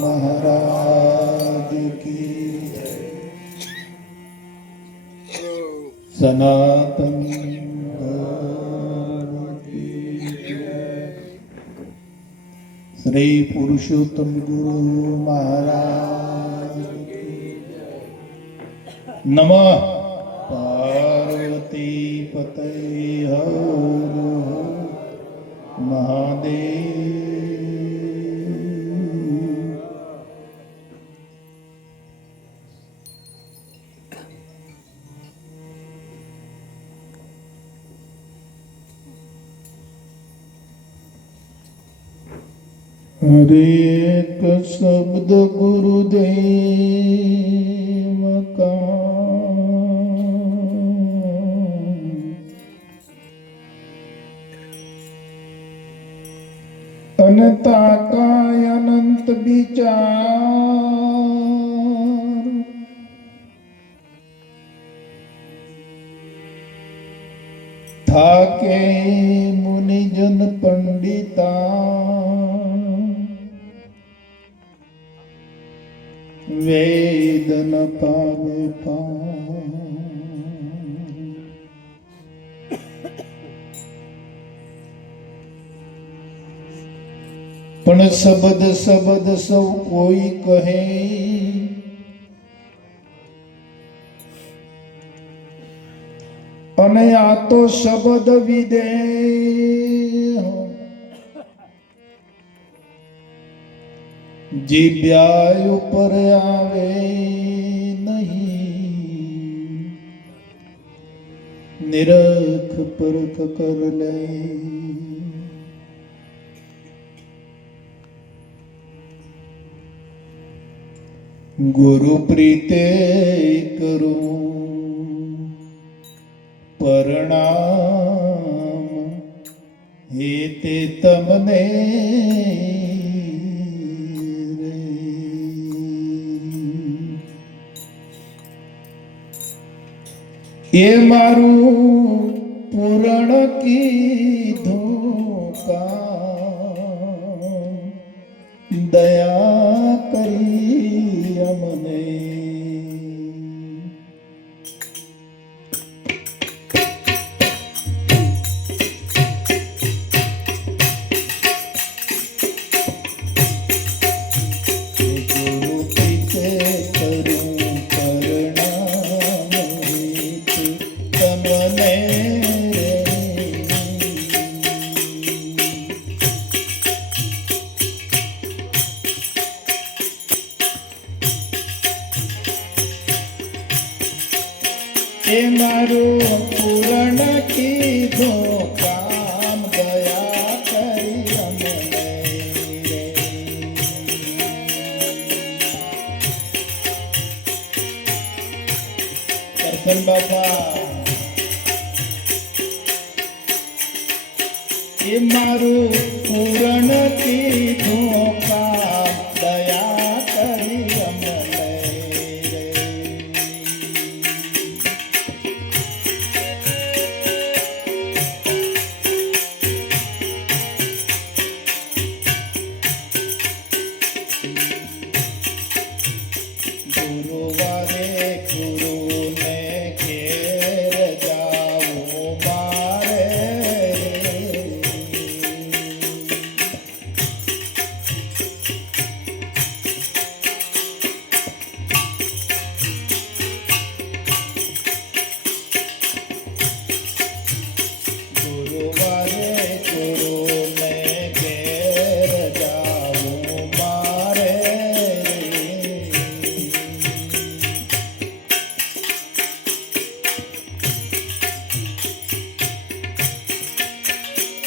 महाराज की सनातन धर्म की श्री पुरुषोत्तम गुरु महाराज की नमः पार्वती पते हर हर महादेव। हरे एक शब्द गुरुदेव का अनंता का अनंत विचार था के मुनिजन पंडिता वेद न पावे पण शब्द शब्द सौ कोई कहे अने आ तो शब्द विदेह जीव्याय ऊपर आवे नहीं निरख परख कर ले। गुरु प्रीते करूं प्रणाम हेते तमने ये मारू पूरण की धोका दया करी अमने। એ મારું પૂરણ કીધો કામ દયા કરી અમને દર્શન બાપા એ મારું પૂરણ કીધો કામ દયા કરી અમને।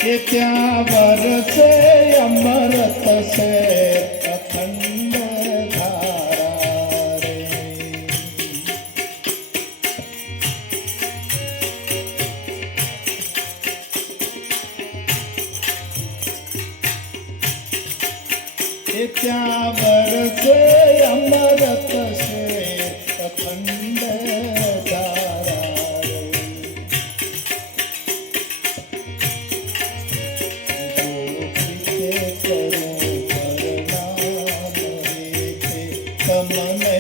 કે ત્યાં વરસે અમૃત से અખંડ ધારા રે। કે ત્યાં વરસે અમૃત से અખંડ ધારા રે। તમને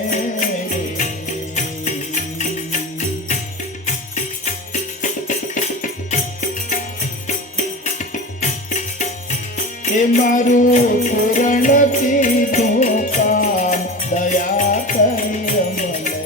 એ મારું પૂરણ કીધું કામ દયા કરી અમને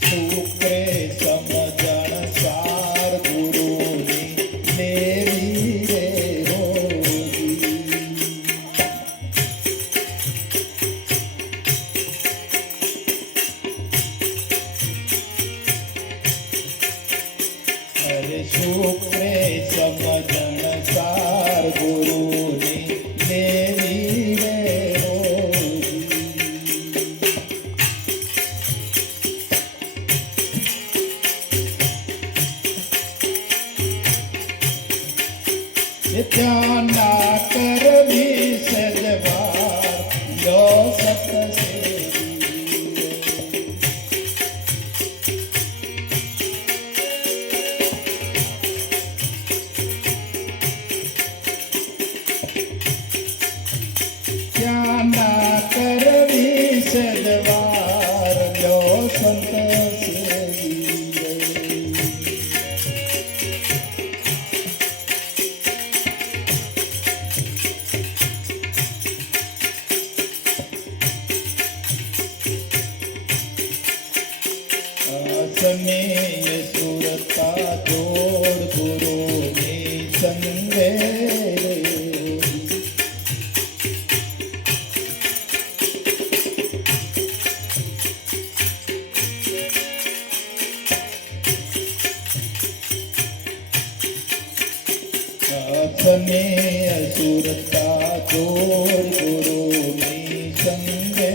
શુક્રે સમજણ સાર ગુરુની લેવી રે હોવી અરે શુક્રે સમજણ સાર ગુરુની લેવી રે હોવી ત્યાં ના કરવી સજવાર લો સતસેવી ત્યાં ના કરવી સજવાર લો સંતસેવી સનેય સુરતા જોડ ગુરુની સંગે સનેય સુરતા જોડ ગુરુની સંગે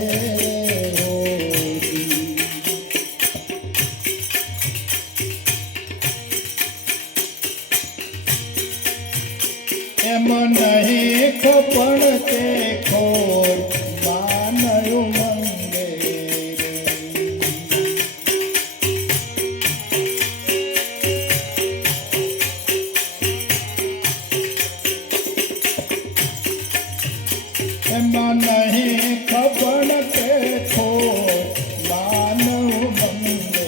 એમ નહીં ખપણ તે ખોર માનયું મંગે એમ નહીં ખપણ તે ખોર માનવું મંગે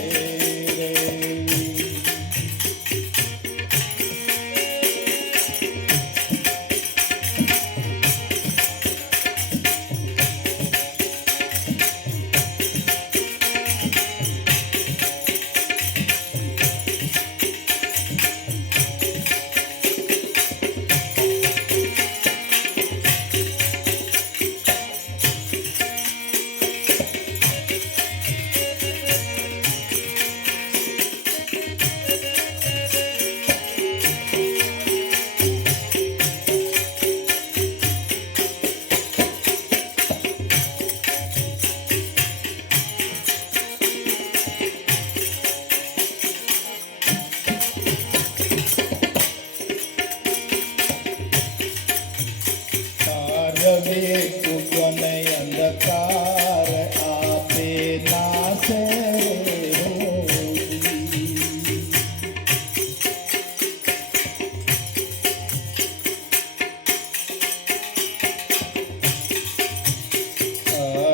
રવે કુગને અંધકાર આપે નાશે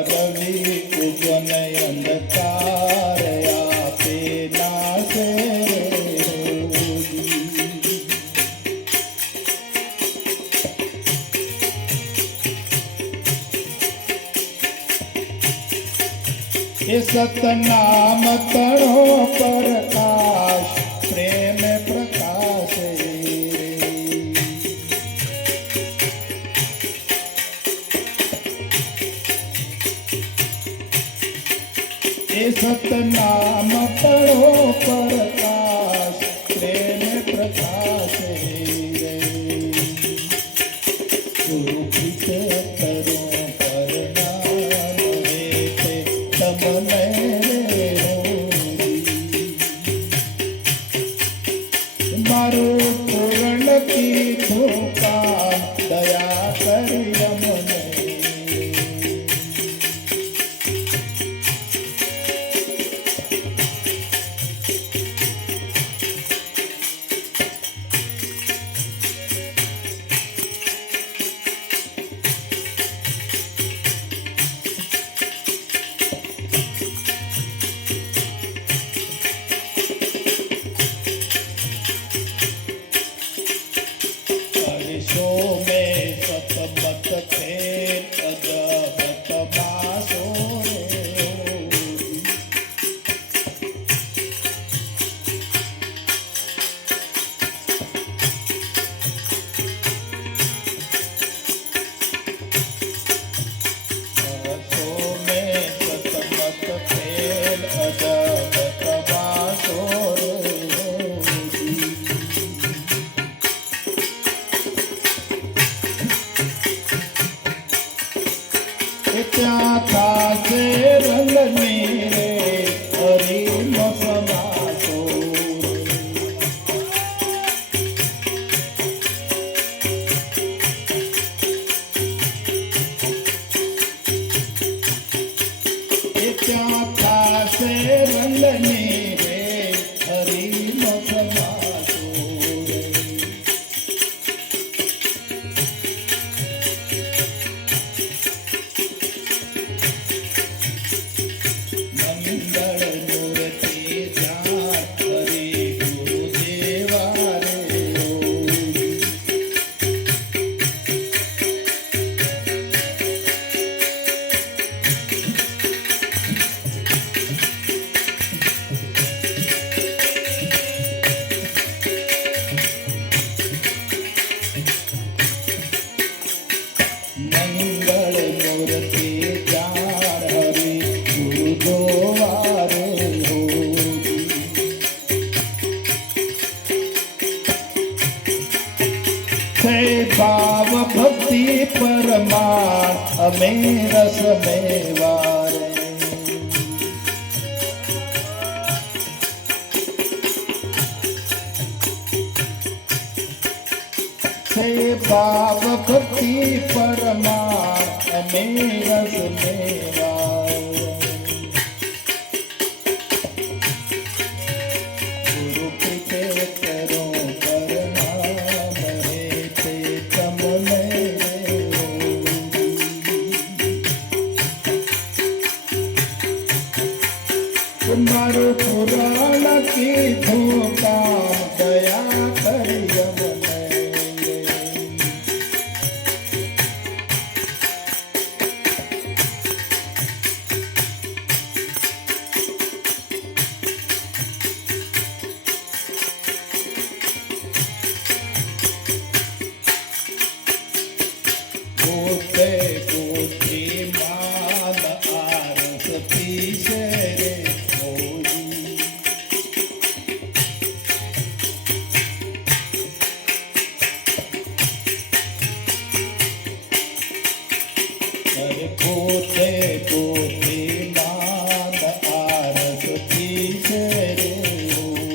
રવિ કુગને અંધકાર આપે નાશે એ સતનામ તણો પ્રકાશ પ્રેમ પ્રકાશે એ સતનામ તણો પ્રકાશ પ્રેમ પ્રકાશે ગુરુ કૃપે કરો મારું પૂર્ણ કીધું કામ દયા કરી ત્યાં થાશે રંગની રે હરિનો સમાસો. એ ત્યાં થાશે રંગની રે હરિનો સમાસો રે. મંગળ મૂર્તિ જ્યાં હરિ ગુરુદેવા રે ઓ. મંગળ મૂર્તિ જ્યાં હરિ ગુરુદેવા રે ઓ. છે ભાવ ભક્તિ પરમાણ અમે રસ મેવા રે. છે ભાવ ભક્તિ પરમાણ અમે રસ મેવા રે. ગુરુ પ્રીતે કરો પરનામ હે તે તમને રે ઓ. તમારું પુરાણ કીધું કામ દયા કરી અમને રે. પોતે બુદ્ધિમાન આરસ પીસે રે કોઈ. અરે પોતે બુદ્ધિમાન આરસ પીસે રે કોઈ.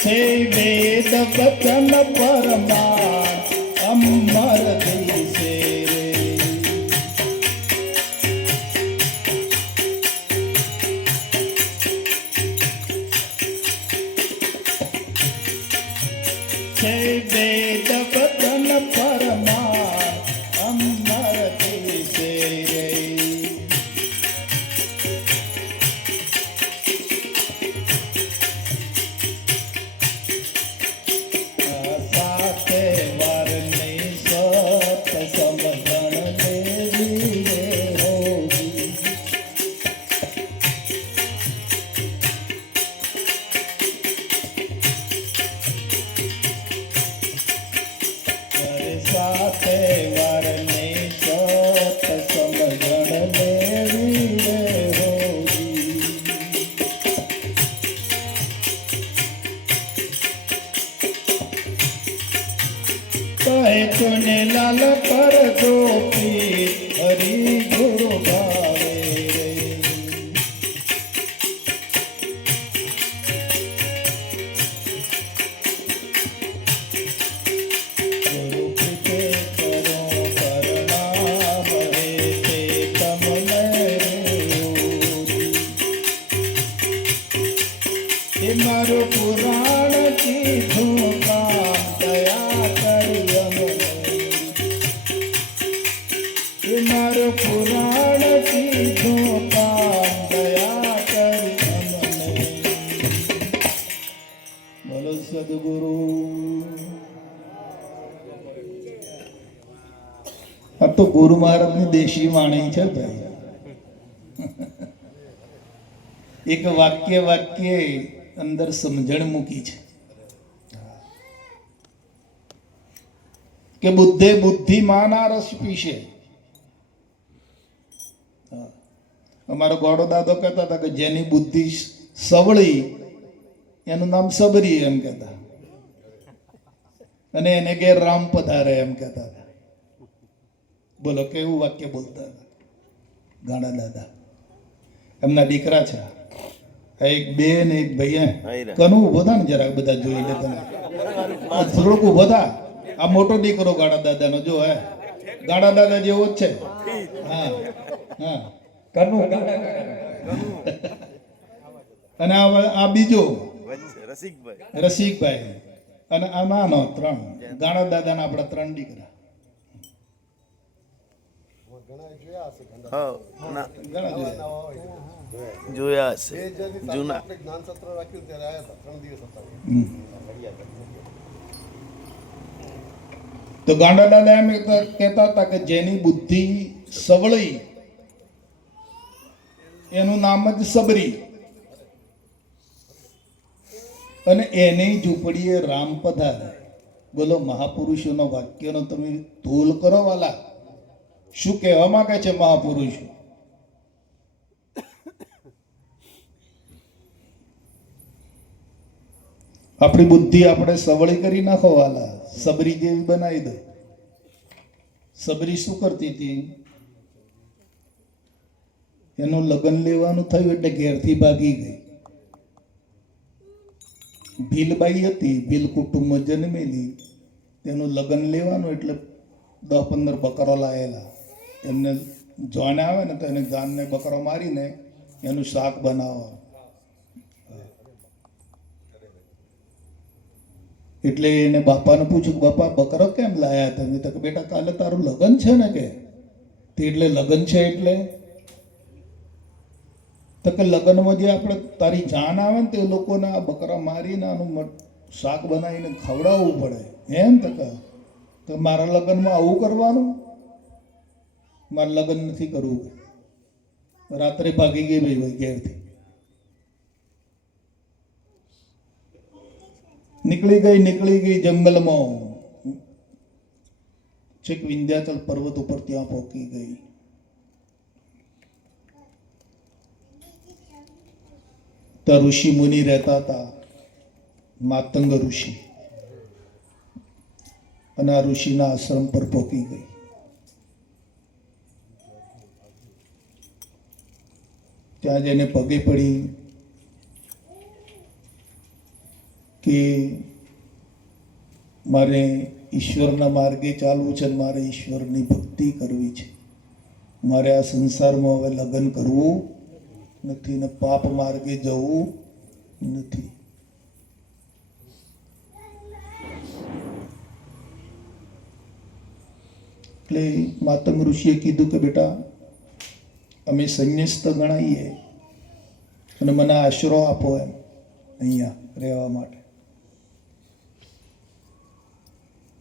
છે વેદ વચન પરમાણ અમર દિશે રે. છે વેદ વચન પરમાણ અમર દિશે રે. સાથે વરની સત સમજણ દેવી રે હોવી. અરે સાથે વરની સત સમજણ દેવી રે હોવી. કહે ચુનીલાલ પર ગોપી હરિ ગુરુ ભાવે રે. ગુરુ પ્રીતે કરો પરણામ હે તે તમને રે ઓ. એ મારું પુરાણ કીધું કામ દયા કરી અમને. એ મારું પુરાણ કીધું કામ દયા કરી અમને. બોલો સદગુરુ. આ તો ગુરુ મહારાજની દેશી વાણી છે ભાઈ. એક વાક્ય વાક્ય અંદર સમજણ મૂકી છે કે બુદ્ધે બુદ્ધિમાના રસ પીશે. અમારો ગોડો દાદો કહેતા હતા કે જેની બુદ્ધિ સવળી એનું નામ સબરી એમ કહેતા. અને એને ઘેર રામ પધારે એમ કહેતા હતા. બોલો કેવું વાક્ય બોલતા હતા ગાણા દાદા. એમના દીકરા છે, એક બેન એક ભાઈ. કનું ઉભો થા ને જરાક બધા જોઈ લે તમે. થોડુંક ઉભો થા. આ મોટો દીકરો ગાડા દાદાનો જો હે ગાડા દાદા જેવો જ છે. હા હા કનું. અને આ બીજો રસિકભાઈ અને આ નાનો. ત્રણ ગાણા દાદાના આપણા ત્રણ દીકરા. જોયા હશે જૂના. તો ગાંડા દાદા એમ કહેતા હતા કે જેની બુદ્ધિ સવળી એનું નામ જ સબરી, અને એની ઝૂંપડીએ રામ પધારે. બોલો મહાપુરુષોના વાક્યનો તમે તોલ કરો વાલા. શું કહેવા માંગે છે મહાપુરુષો? આપણી બુદ્ધિ આપણે સવળી કરી નાખો વાલા, સબરી જેવી બનાવી દો. સબરી શું કરતી હતી? એનું લગ્ન લેવાનું થયું એટલે ઘેરથી ભાગી ગઈ. ભીલબાઈ હતી, ભીલ કુટુંબમાં જન્મેલી. તેનું લગ્ન લેવાનું એટલે 10-15 બકરો લાયેલા. એમને જોને આવે ને તો એને જાનને બકરો મારીને એનું શાક બનાવવાનું. એટલે એને બાપાને પૂછ્યું, બાપા બકરો કેમ લાયા તમે? તો કે બેટા કાલે તારું લગ્ન છે ને કે. એટલે લગ્ન છે એટલે તો કે લગ્નમાં જે આપણે તારી જાન આવે ને તે લોકોને આ બકરા મારીને આનું શાક બનાવીને ખવડાવવું પડે એમ. તો મારા લગ્નમાં આવું કરવાનું? મારે લગ્ન નથી કરવું. રાત્રે ભાગી ગઈ ભાઈ ઘેરથી. નીકળી ગઈ જંગલમાં. છેક વિંધ્યાચલ પર્વત ઉપર ત્યાં પહોંચી ગઈ. ત્યાં ઋષિ મુનિ રહેતા હતા, માતંગ ઋષિ. અને આ ઋષિના આશ્રમ પર પહોંચી ગઈ. ત્યાં જઈને પગે પડી કે મારે ઈશ્વરના માર્ગે ચાલવું છે, મારે ઈશ્વરની ભક્તિ કરવી છે. મારે આ સંસારમાં હવે લગ્ન કરવું નથી ને પાપ માર્ગે જવું નથી. એટલે માતંગ ઋષિએ કીધું કે બેટા અમે સંન્યસ્ત ગણાઈએ અને મને આશરો આપો એમ અહીંયા રહેવા માટે.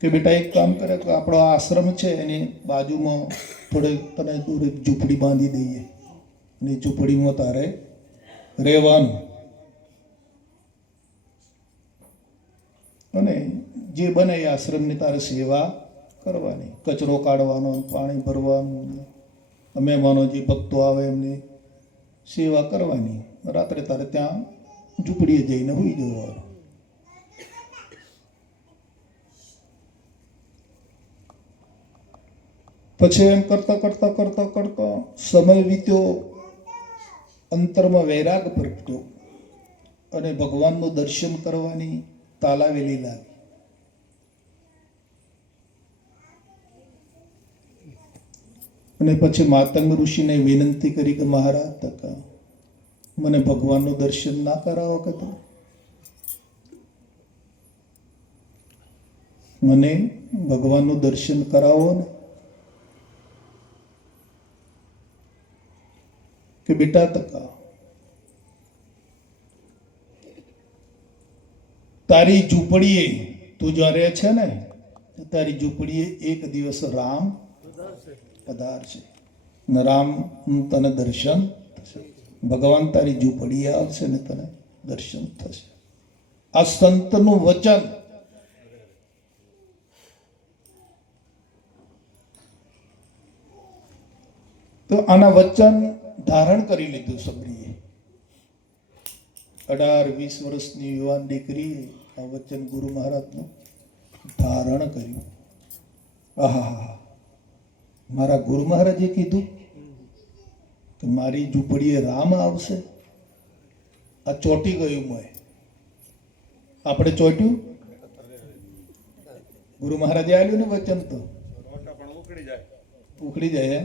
કે બેટા એક કામ કરે કે આપણો આશ્રમ છે એની બાજુમાં થોડે તને દૂર એક ઝૂંપડી બાંધી દઈએ અને ઝૂંપડીમાં તારે રહેવાનું. અને જે બને એ આશ્રમની તારે સેવા કરવાની, કચરો કાઢવાનો, પાણી ભરવાનું, મહેમાનો જે ભક્તો આવે એમની સેવા કરવાની. રાત્રે તારે ત્યાં ઝૂંપડીએ જઈને હોઈ જવાનું. પછી એમ કરતા સમય વીત્યો. અંતરમાં વૈરાગ પ્રગટ્યો અને ભગવાનનું દર્શન કરવાની તાલાવેલી લાગી. અને પછી માતંગ ઋષિને વિનંતી કરી કે મહારાજ તકા મને ભગવાનનું દર્શન ના કરાવો કે તો મને ભગવાનનું દર્શન કરાવો ને. કે બેટા તકા તારી ઝૂંપડીએ તું જ્યાં રહે છે ને તારી ઝૂંપડીએ એક દિવસ રામ પધારશે ને રામ તને દર્શન થશે. ભગવાન તારી ઝૂંપડીએ આવશે ને તને દર્શન થશે. આ સંતનું વચન. તો આના વચન ધારણ કરી લીધું સબરીએ. 18-20 વર્ષની યુવાન દીકરી આ વચન ગુરુ મહારાજનું ધારણ કર્યું. આહા, મારા ગુરુ મહારાજે કીધું કે મારી ઝૂંપડીએ રામ આવશે. આ ચોંટી ગયું મોય. આપણે ચોટ્યું? ગુરુ મહારાજે આલ્યું ને વચન તો ઉકળી જાય.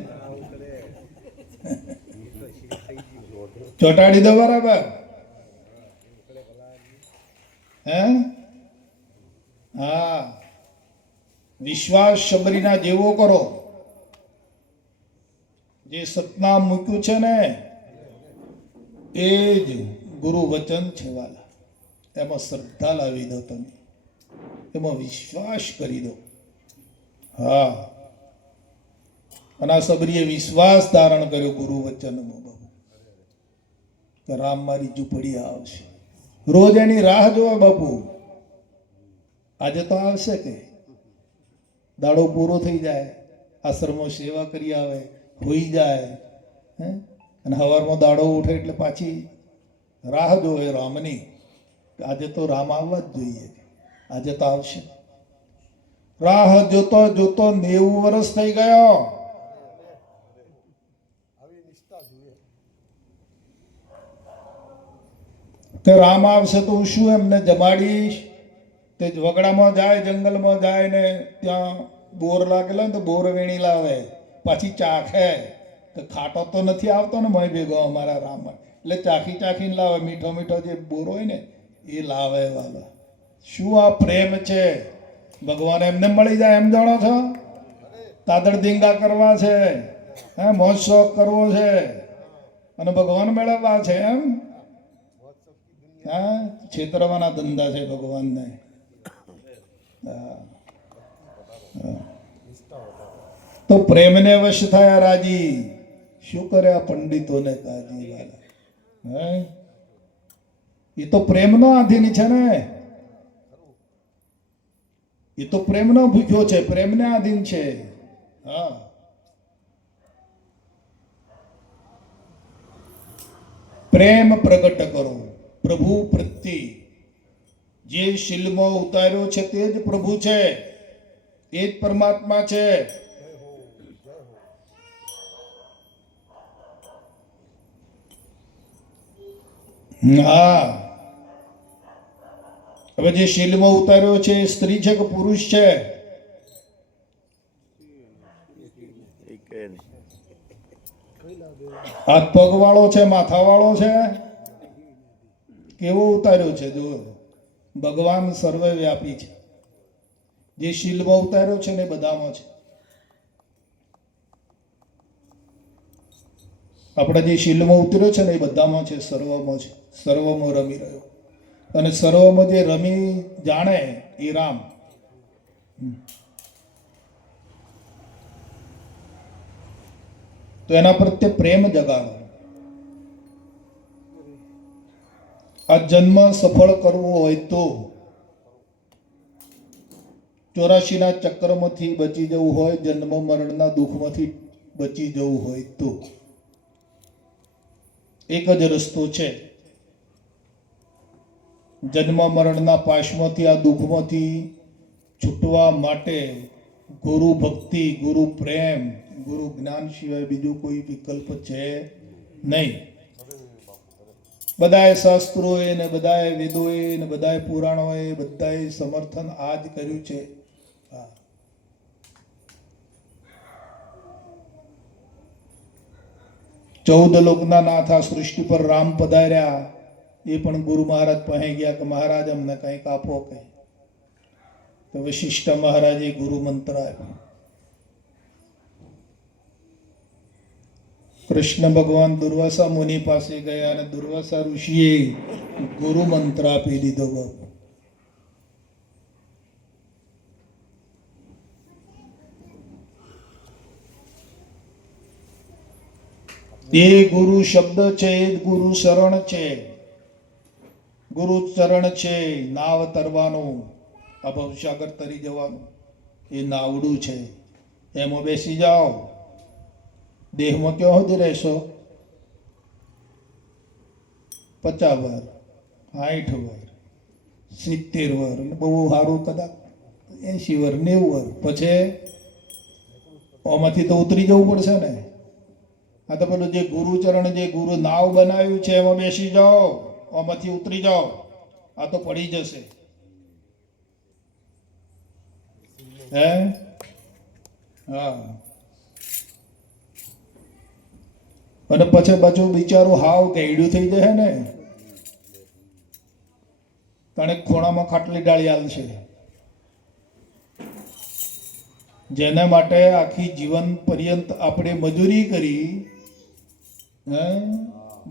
ચોટાડી દો બરાબર. હે? હા, વિશ્વાસ શબરીના જેવો કરો. જે સતનામ મૂક્યું છે ને એ જ ગુરુ વચન છે વાલા. એમાં શ્રદ્ધા લાવી દો, તમે એમાં વિશ્વાસ કરી દો. હા, અને આ સબરીએ વિશ્વાસ ધારણ કર્યો ગુરુ વચનમાં. બાબુ કે રામ મારી ઝૂંપડી આવશે. રોજ એની રાહ જોવા બાપુ. આજે તો આવશે કે દાડો પૂરો થઈ જાય, આશ્રમો સેવા કરી આવે, હોઈ જાય, હે, અને સવારમાં દાડો ઉઠે એટલે પાછી રાહ જોવે રામની. આજે તો રામ આવવા જ જોઈએ, આજે તો આવશે. રાહ જોતો જોતો 90 વર્ષ થઈ ગયો. કે રામ આવશે તો હું શું એમને જમાડીશ? તે વગડામાં જાય, જંગલમાં જાય ને ત્યાં બોર લાગેલા ને તો બોર વેણી લાવે, પાછી ચાખે કે ખાટો તો નથી આવતો ને મને ભેગો અમારા રામ, એટલે ચાખી ચાખીને લાવે. મીઠો મીઠો જે બોર હોય ને એ લાવે વાલા. શું આ પ્રેમ છે! ભગવાન એમને મળી જાય એમ જાણો છો? તાદડ ધીંગા કરવા છે, હે, મોજ શોખ કરવો છે અને ભગવાન મેળવવા છે એમ? હા, છેતરવાના ધંધા છે ભગવાનને. તો પ્રેમને વશ થયા રાજી, શું કરે આ પંડિતોને કાજી વાલા? હે, એ તો પ્રેમનો આધીન છે ને. એ તો પ્રેમનો ભૂખ્યો છે, પ્રેમને આધીન છે. હા, પ્રેમ પ્રગટ કરો પ્રભુ પ્રત્યે. જે શીલમાં ઉતાર્યો છે તે જ પ્રભુ છે, એ જ પરમાત્મા છે. હા, હવે જે શીલમાં ઉતાર્યો છે એ સ્ત્રી છે કે પુરુષ છે? હાથ પગ વાળો છે, માથા વાળો છે? કેવો ઉતાર્યો છે? જો ભગવાન સર્વ વ્યાપી છે. જે શીલમાં ઉતાર્યો છે ને બધામાં છે. આપણે જે શીલમાં ઉતર્યો છે ને એ બધામાં છે, સર્વમાં છે, સર્વમાં રમી રહ્યો. અને સર્વમાં જે રમી જાણે એ રામ. તો એના પ્રત્યે પ્રેમ જગાડો. આ જન્મ સફળ કરવો હોય તો, 84ના ચક્રમાંથી બચી જવું હોય, જન્મ મરણના દુઃખમાંથી બચી જવું હોય તો એક જ રસ્તો છે. જન્મ મરણના પાશમાંથી, આ દુઃખમાંથી છૂટવા માટે ગુરુ ભક્તિ, ગુરુ પ્રેમ, ગુરુ જ્ઞાન સિવાય બીજો કોઈ વિકલ્પ છે નહીં. બધાએ શાસ્ત્રોએ ને બધાએ વેદોએ ને બધાએ પુરાણોએ બધાએ સમર્થન આ જ કર્યું છે. 14 લોકના નાથ આ સૃષ્ટિ પર રામ પધાર્યા. એ પણ ગુરુ મહારાજ પાસે ગયા કે મહારાજ અમને કંઈક આપો. કે તો વશિષ્ઠ મહારાજે ગુરુ મંત્ર આપ્યો. કૃષ્ણ ભગવાન દુર્વાસા મુનિ પાસે ગયા અને દુર્વાસા ઋષિએ ગુરુ મંત્ર આપી દીધો. એ ગુરુ શબ્દ છે, એ જ ગુરુ શરણ છે. ગુરુ ચરણ છે, નાવ તરવાનું, આ ભવસાગર તરી જવાનું એ નાવડું છે. એમાં બેસી જાઓ. દેહમાં ક્યાં સુધી રહેશો? 50 વર્ષ, 60 વર્ષ, 70 વર્ષ, બહુ સારું કદાચ 80 વર્ષ 90 વર્ષ પછી આમાંથી તો ઉતરી જવું પડશે ને. આ તો પેલું જે ગુરુચરણ જે ગુરુ નાવ બનાવ્યું છે એમાં બેસી જાઓ, આમાંથી ઉતરી જાઓ, આ તો પડી જશે. હે હા. અને પછી પાછું બિચારું હાવ ગયડું થઈ જાય ને, તને ખોણામાં ખાટલી ડાળી આલશે. જેના માટે આખી જીવન પર્યંત આપણે મજૂરી કરી,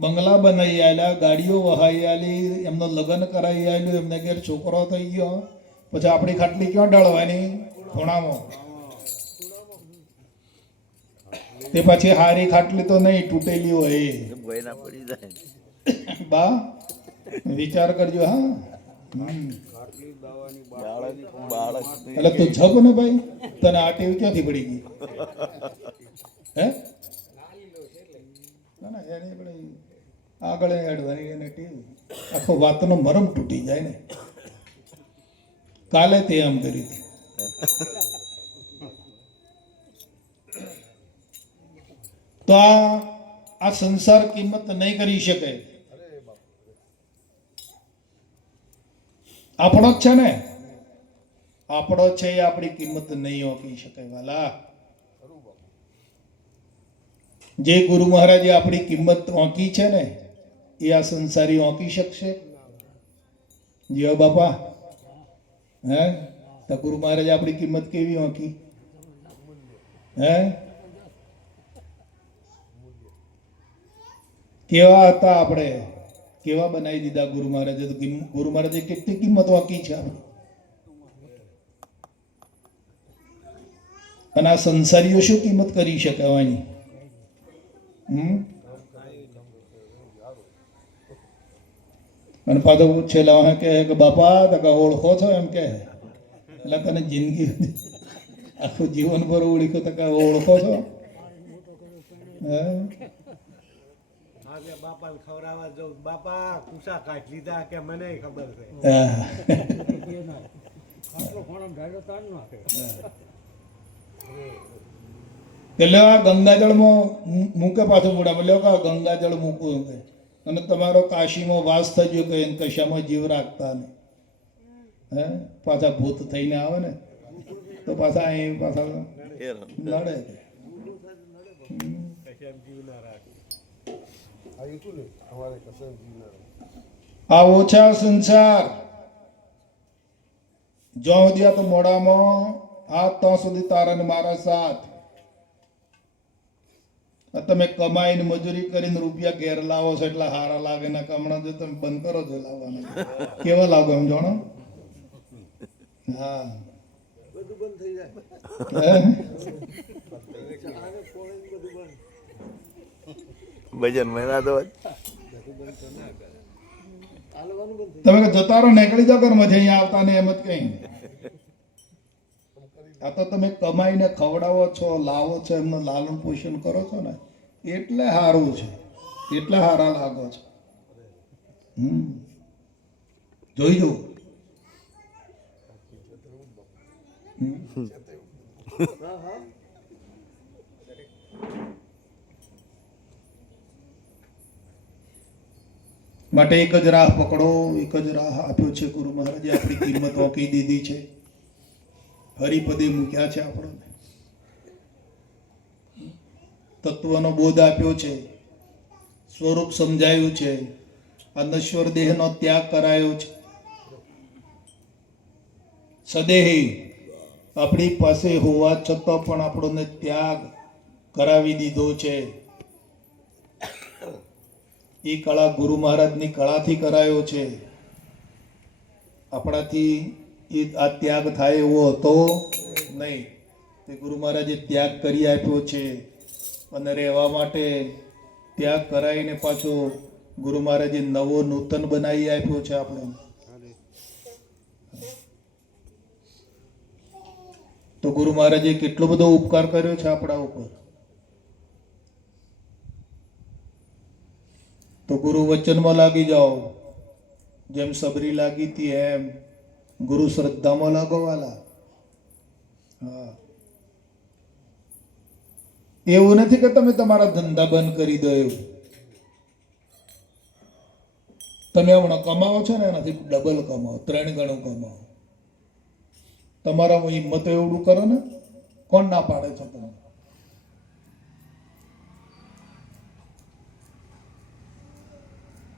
બંગલા બનાવી આવેલા, ગાડીઓ વહાઈ આલી, એમનો લગ્ન કરાવી આવેલું, એમને ઘેર છોકરો થઈ ગયો, પછી આપણી ખાટલી ક્યાં ડાળવાની? ખૂણામાં. તે પછી હારી ખાટલી તો નહીં, તૂટેલી હોય એ. ભયના પડી જાય. બા વિચાર કરજો. હા બાળક એટલે તું જપ ને ભાઈ, તને આ ટેવ ક્યાંથી પડી ગઈ? હે ના ના એને પેલી આગળ એડવાની એને ટેવ, આખો વાતનો મરમ તૂટી જાય ને. કાલે તે આમ કરી હતી. તો આ સંસાર કિંમત નહીં કરી શકે. આપણો જ છે ને, આપણો છે એ આપણી કિંમત નહીં ઓળખી શકે વાલા. જે ગુરુ મહારાજે આપણી કિંમત ઓળખી છે ને એ આ સંસારી ઓળખી શકશે? જીઓ બાપા, હે તો ગુરુ મહારાજે આપણી કિંમત કેવી ઓળખી? હે કેવા હતા આપણે, કેવા બનાવી દીધા ગુરુ મહારાજે? તો ગુરુ મહારાજે કેટલી કિંમત ઓળખી છે આપણી. અને આ સંસારીઓ શું કિંમત કરી શકે એની? અને પાછો છેલ્લા કહે કે બાપા તકા ઓળખો છો એમ કે, એટલે તને જિંદગી આખું જીવન ભર ઓળખ્યો તકા ઓળખો છો? બાપા ખવડાવવા જવું, બાપા કુસા કાઢ લીધા કે મને ખબર છે. એટલે આ ગંગાજળમાં મૂકે, પાછું મોઢામાં લ્યો કે ગંગાજળ મૂકવું કે, અને તમારો કાશીમાં વાસ થઈ ગયો કે એને કશામાં જીવ રાખતા નહીં. હે પાછા ભૂત થઈને આવે ને તો પાછા અહીં પાછા લડે. આ ઓછા સંસાર જ્યાં સુધી તો મોડામાં હાથ ત્યાં સુધી તારા ને મારા સાથ. તમે કમાઈને મજૂરી કરીને રૂપિયા ઘેર લાવો છો એટલે હારા લાગે ને, હમણાં જો તમે બંધ કરો છો લાવવાના કેવા લાગો એમ જાણો? હા બધું બંધ થઈ જાય. ભજન મહિના તો તમે જતા રહો, નીકળી જાઓ ઘરમાંથી, અહીંયા આવતા ને એમ જ કઈ. આ તો તમે કમાઈને ખવડાવો છો, લાવો છો, એમનું લાલન પોષણ કરો છો ને એટલે સારું છે, એટલે સારા લાગો છો. જોઈ જો માટે એક જ રાહ પકડો, એક જ રાહ આપ્યો છે ગુરુ મહારાજે. આપણી કિંમત ઓકી દીધી છે, હરિપદે મૂક્યા છે આપણને, તત્વનો બોધ આપ્યો છે, સ્વરૂપ સમજાયું છે, આ નશ્વર દેહનો ત્યાગ કરાયો છે. સદેહી આપણી પાસે હોવા છતાં પણ આપણને ત્યાગ કરાવી દીધો છે. એ કળા ગુરુ મહારાજની કળાથી કરાયો છે. આપણાથી એ આ ત્યાગ થાય એવો હતો નહીં. તે ગુરુ મહારાજે ત્યાગ કરી આપ્યો છે, અને રહેવા માટે ત્યાગ કરાવીને પાછો ગુરુ મહારાજે નવો નૂતન બનાવી આપ્યો છે આપણે. તો ગુરુ મહારાજે કેટલો બધો ઉપકાર કર્યો છે આપણા ઉપર. તો ગુરુ વચનમાં લાગી જાઓ, જેમ સબરી લાગી હતી એમ ગુરુ શ્રદ્ધામાં લાગો વાલા. હા, એવું નથી કે તમે તમારા ધંધા બંધ કરી દો. એવું તમે હમણાં કમાવો છો ને એનાથી ડબલ કમાવો, 3 ગણું કમાવો. તમારામાં હિંમત એવડું કરો ને, કોણ ના પાડે છે તમે?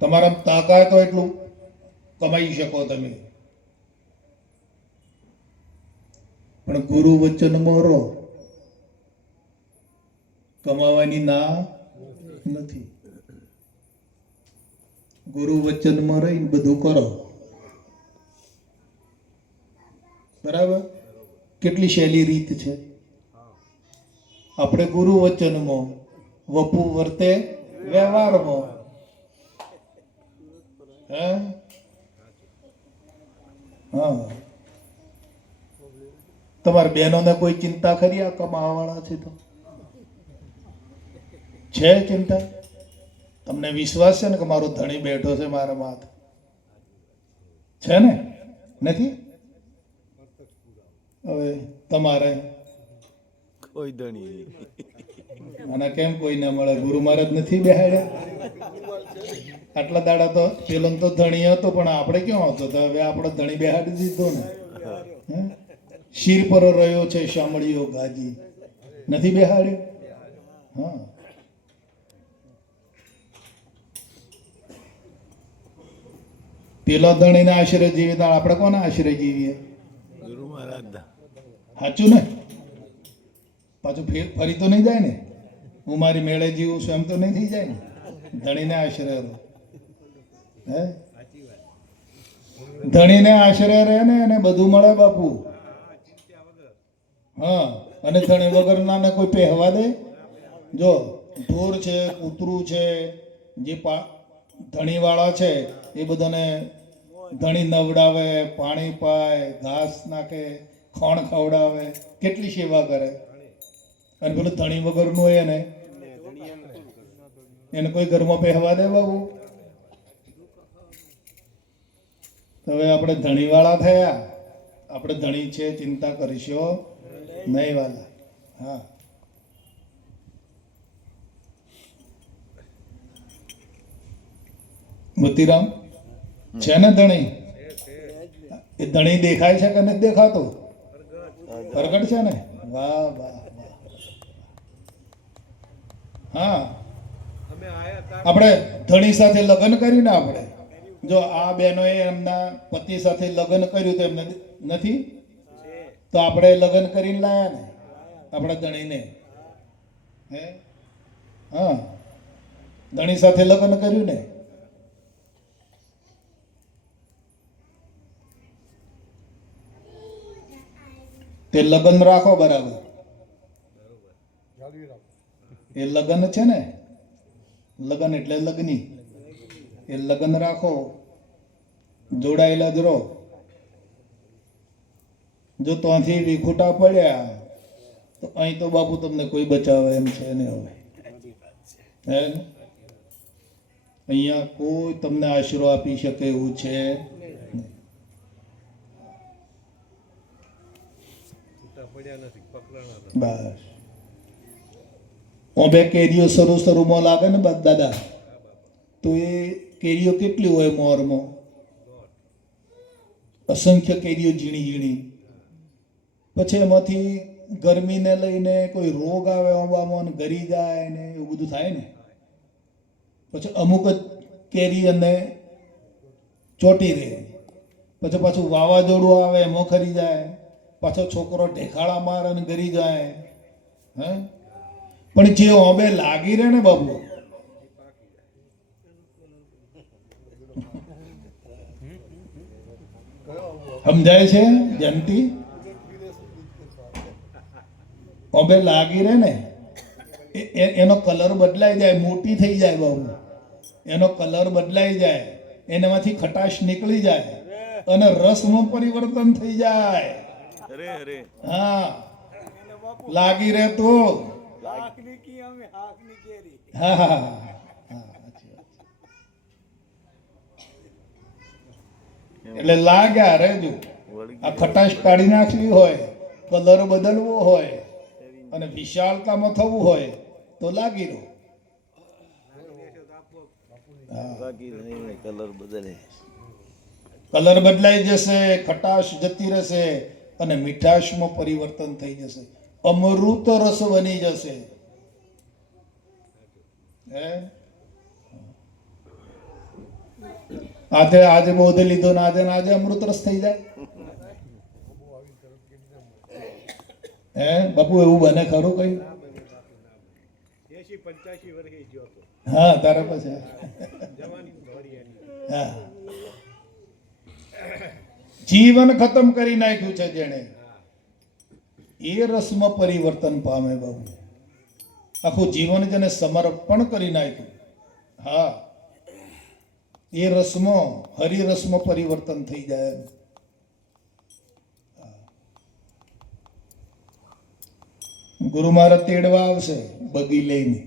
તમારા તાકાત હોય એટલું કમાઈ શકો તમે, પણ ગુરુ વચનમાં રહો. કમાવાની ના નથી. ગુરુ વચનમાં રહીને બધું કરો. બરાબર? કેટલી સહેલી રીત છે. આપણે ગુરુ વચનમાં, વપુ વર્તે વ્યવહારમાં. હે? હા, તમારા બહેનોને કોઈ ચિંતા ખરી આ કમાવા વાળા છે તો? છે ચિંતા? તમને વિશ્વાસ છે ને કે મારો ધણી બેઠો છે મારા માથે? છે ને? નથી? હવે તમારે કોઈ ધણી અને કેમ કોઈ ના મળે? ગુરુ મહારાજ નથી બેહાડ્યા? આટલા દાડા તો પેલો તો ધણી હતો, પણ આપણે ક્યાં હતો? તો હવે આપણે ધણી બેહાડી દીધો ને. હે? શિર પર રહ્યો છે શામળીઓ ગાજી, નથી બેહાડ્યો? હા, પેલો ધણીના આશરે જીવીએ તો આપણે કોના આશરે જીવીએ? ગુરુ મહારાજ સાચું ને? પાછું ફરી તો નહીં જાય ને? હું મારી મેળે જીવું છું એમ તો નહીં થઈ જાય ને? ધણીને આશરે રહો. હે? ધણીને આશરે રહે ને એને બધું મળે બાપુ. હા, અને ધણી વગરના ને કોઈ પહેવા દે? જો ઢોર છે, કૂતરું છે, જે ધણીવાળા છે એ બધાને ધણી નવડાવે, પાણી પાય, ઘાસ નાખે, ખોણ ખવડાવે, કેટલી સેવા કરે. અને પેલું ધણી વગરનું હોય એને કોઈ ઘરમાં પહેવા દે બાબુ? હવે આપણે ધણીવાળા થયા, આપણે ધણી છે ચિંતા કરીશો નહીં વાલા. હા, મોતીરામ છે ને ધણી? એ ધણી દેખાય છે કે નથી દેખાતો? પ્રગટ છે ને? વાહ વાહ વાહ. હા, આપણે ધણી સાથે લગ્ન કર્યું ને, આપણે જો આ બહેનોએ એમના પતિ સાથે લગ્ન કર્યું તો એમને નથી, તો આપણે લગ્ન કરીને લાયા ને આપણા ધણીને. હે? હા, ધણી સાથે લગ્ન કર્યું ને. તે લગ્ન રાખો બરાબર. એ લગ્ન છે ને, લગ્ન એટલે લગ્ની. એ લગ્ન રાખો, જોડાયેલા જ રહો. જો ત્યાંથી વિખૂટા પડ્યા તો અહીં તો બાપુ તમને કોઈ બચાવે એમ છે ને. હવે હે, અહીંયા કોઈ તમને આશરો આપી શકે એવું છે નહીં. બસ ઓબે કેરીઓ શરૂમાં લાગે ને દાદા, તો એ કેરીઓ કેટલી હોય મોરમાં? અસંખ્ય કેરીઓ ઝીણી ઝીણી. પછી એમાંથી ગરમીને લઈને કોઈ રોગ આવે ઓબામાં, ગરી જાય ને એવું બધું થાય ને. પછી અમુક જ કેરી અને ચોટી રહે. પછી પાછું વાવાઝોડું આવે એમાં ખરી જાય. પાછો છોકરો ઢેખાડા મારે અને ગરી જાય. હે? પણ જે ઓબે લાગી રહે ને બાબુ, સમજાય છે જયંતી? ઓબે લાગી રહે ને એનો કલર બદલાઈ જાય, મોટી થઈ જાય બાબુ. એનો કલર બદલાઈ જાય, એનામાંથી ખટાશ નીકળી જાય અને રસમાં પરિવર્તન થઈ જાય. હા, લાગી રહે તો. હા હા હા, એટલે લાગ્યા રહેજો. આ ખટાશ કાઢી નાખવી હોય કલર બદલવો હોય અને વિશાળતામાં થવું હોય તો લાગી રહો. બાકી નહીં કલર બદલે. કલર બદલાઈ જશે, ખટાશ જતી રહેશે અને મીઠાશમાં પરિવર્તન થઈ જશે, અમૃત રસ બની જશે. હે આજે બોધ લીધો ને આજે અમૃત રસ થઈ જાય. હે બાપુ એવું બને ખરું કઈ? 80-85 વર્ષે ગયો હતો. હા તારા પછી જવાની દોડી એની. હા જીવન ખતમ કરી નાખ્યું છે જેણે, એ રસમાં પરિવર્તન પામે બાબુ. આખું જીવન જેને સમર્પણ કરી નાખ્યું, હા એ રસમાં હરિરસમાં પરિવર્તન થઈ જાય. ગુરુ મહારાજ તેડવા આવશે બગી લઈને.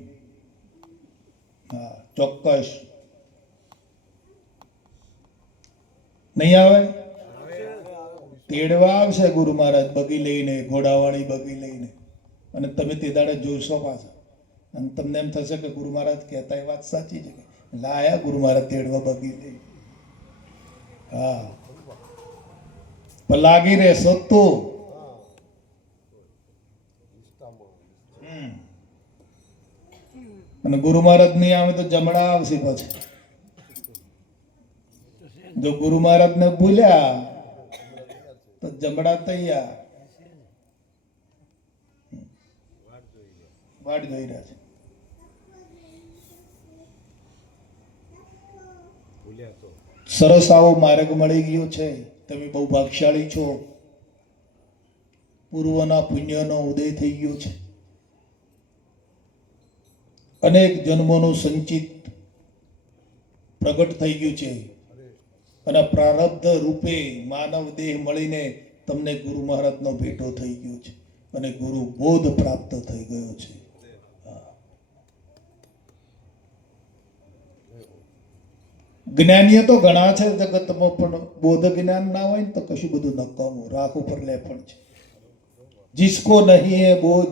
હા ચોક્કસ. નહીં આવે? તેડવા આવશે ગુરુ મહારાજ બગી લઈને, ઘોડાવાળી બગી લઈને, અને તમે તે દાડે જોશો પાછા અને તમને એમ થશે કે ગુરુ મહારાજ કહેતા એ વાત સાચી છે, લાયા ગુરુ મહારાજ તેડવા બગી લઈને. હા પણ લાગી રહેશો તો અને ગુરુ મહારાજ નહીં આવે તો જમણા આવશે પછી. જો ગુરુ મહારાજ ને ભૂલ્યા તો જમણા તૈયાર, વાટ જોઈ રહ્યા છે. ભૂલ્યા તો સરસ આવો માર્ગ મળી ગયો છે. તમે બહુ ભાગ્યશાળી છો. પૂર્વના પુણ્યનો ઉદય થઈ ગયો છે. અનેક જન્મોનું સંચિત પ્રગટ થઈ ગયું છે અને પ્રારબ્ધ રૂપે માનવ દેહ મળીને તમને ગુરુ મહારાજનો ભેટો થઈ ગયો છે અને ગુરુ બોધ પ્રાપ્ત થઈ ગયો છે. જ્ઞાનીઓ તો ઘણા છે જગતમાં, પણ બોધ જ્ઞાન ના હોય ને તો કશું બધું નકામું, રાખ ઉપર લેપણ છે. जिसको नहीं है बोध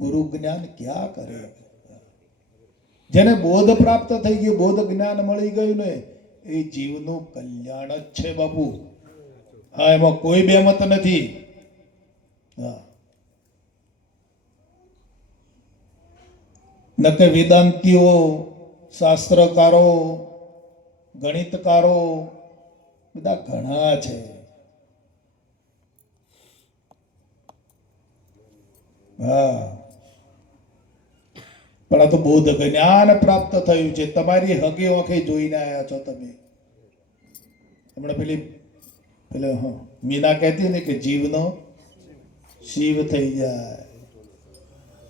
गुरु ज्ञान क्या करे. જેને બોધ પ્રાપ્ત થઈ ગયું, બોધ જ્ઞાન મળી ગયું ને, એ જીવનું કલ્યાણ જ છે બાપુ. હા એમાં કોઈ બેમત નથી. હા ન કે વેદાંતિઓ, શાસ્ત્રકારો, ગણિતકારો બધા ઘણા છે. હા પણ આ તો બોધ જ્ઞાન પ્રાપ્ત થયું છે. તમારી હગે ઓખે જોઈને આવ્યા છો તમે. હમણાં પેલે મીના કહેતી ને કે જીવનો શિવ થઈ જાય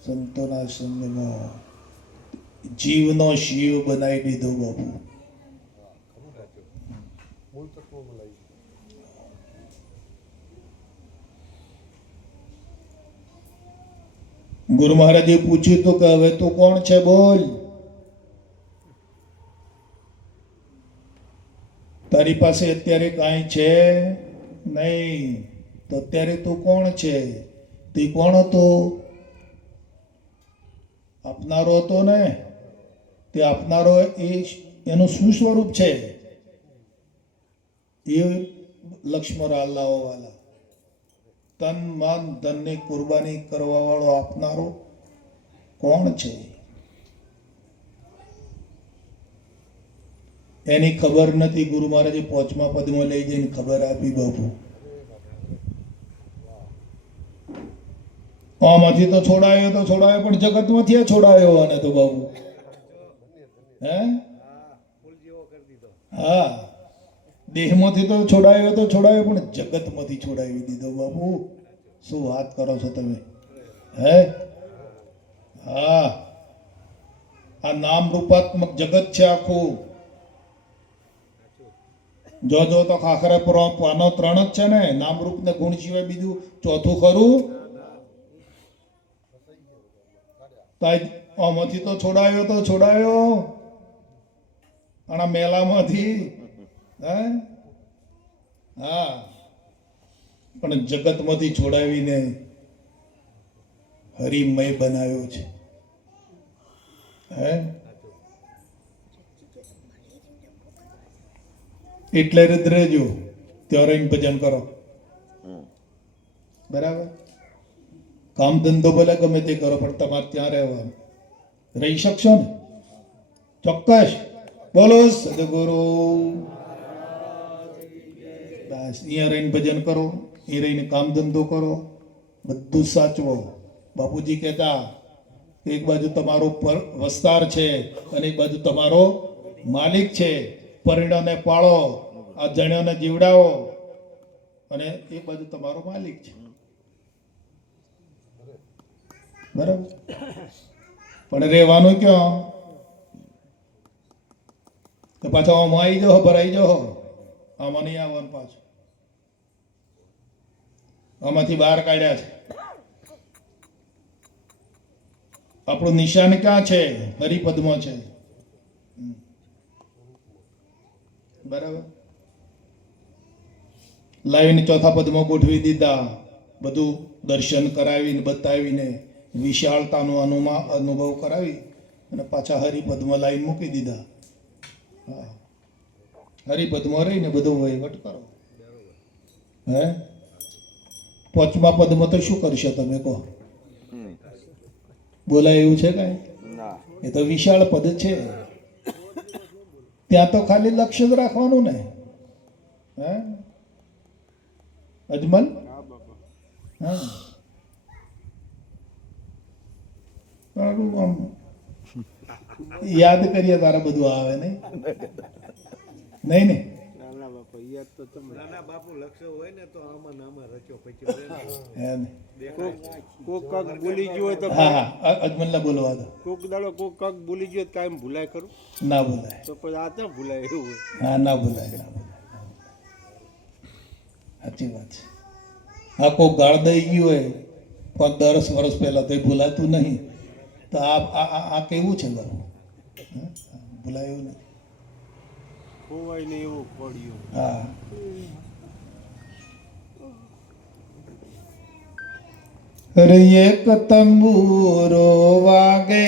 સંતોના સંગમાં. જીવનો શિવ બનાવી દીધો બાપુ. ગુરુ મહારાજે પૂછ્યું તો કે હવે તું કોણ છે બોલ. તારી પાસે અત્યારે કાંઈ છે નહીં, તો અત્યારે તું કોણ છે? તે કોણ હતો? આપનારો હતો ને. તે આપનારો એનું શું સ્વરૂપ છે? એ લક્ષ્મણ અલ્લાહ વાલા, તન મન ધનની કુરબાની કરવા વાળો આપનારો કોણ છે? એની ખબર નથી. ગુરુ મહારાજે 5મા પદમાં લઈ જઈને ખબર આપી બાપુ. આમાંથી તો છોડાયો પણ જગતમાંથી છોડાયો આને તો બાપુ. હે ફૂલ જેવો કરી દીધો. હા દેહમાંથી તો છોડાયો પણ જગતમાંથી છોડાવી દીધો બાપુ. શું વાત કરો છો તમે? હે હા આ નામ રૂપાત્મક જગત છે આખું. જો તો ખાખરે પાનો 3 જ છે ને, નામ રૂપ ને ગુણ સિવાય બીજું ચોથું ખરું? આમાંથી તો છોડાયો આના મેલામાંથી. હે હા પણ જગતમાંથી છોડાવીને હરિમય બનાવ્યો છે. હે એટલે જ રહેજો, ત્યાં રહીને ભજન કરો. બરાબર, કામ ધંધો ભલે ગમે તે કરો, પણ તમારે ત્યાં રહેવાનું. રહી શકશો ને? ચોક્કસ. બોલો સદગુરુ. બસ અહીંયા રહીને ભજન કરો, અહીં રહીને કામ ધંધો કરો, બધું સાચવો. બાપુજી કહેતા એક બાજુ તમારો વસ્તાર છે અને એક બાજુ તમારો માલિક છે. પરિણાને પાળો, આ જણ્યોને જીવડાવો, અને એક બાજુ તમારો માલિક છે. બરાબર, પણ રહેવાનું ક્યાં? તો પાછા આમાં આવી જાઓ, ભરાઈ જાઓ. આમાં નહીં આવવાનું પાછું. આમાંથી બહાર કાઢ્યા છે. આપણું નિશાન ક્યાં છે? હરિપદમાં છે. બરાબર, લાવીને ચોથા પદમાં ગોઠવી દીધા. બધું દર્શન કરાવીને બતાવીને વિશાળતાનો અનુભવ કરાવી અને પાછા હરિપદમાં લાઈન મૂકી દીધા. હા, હરિપદમાં રહીને બધો વહીવટ કરો. હે, પાંચમા પદમાં તો શું કરશો તમે કહો? બોલાય એવું છે કાંઈ? એ તો વિશાળ પદ છે. ત્યાં તો ખાલી લક્ષ્ય જ રાખવાનું ને. હે અજમલ? હા, તારું આમ યાદ કરીએ તારા બધું આવે નહીં? નહીં ને? નાના બાપુ લક્ષ્ય હોય ને તો આમાં નામાં રચ્યો પછી હે ને? કોક કાક ભૂલી ગયો હોય તો હા હા, અજમલને બોલવા દો. કોક દાડો કોક કાક ભૂલી ગયો તો કાયમ ભૂલાય ખરું? ના બોલાય. તો પછી આ તો ભૂલાય એવું હોય. હા, ના બોલાય, ના બોલાય. સાચી વાત છે. હા, કોઈ ગાળ દઈ ગયું હોય 5-10 વર્ષ પહેલા તો એ ભૂલાતું નહીં. તો આ કેવું છે બરું? ભૂલાય એવું નથી. ખોવાય ને એવું પડ્યું. હા, એક તંબુરો વાગે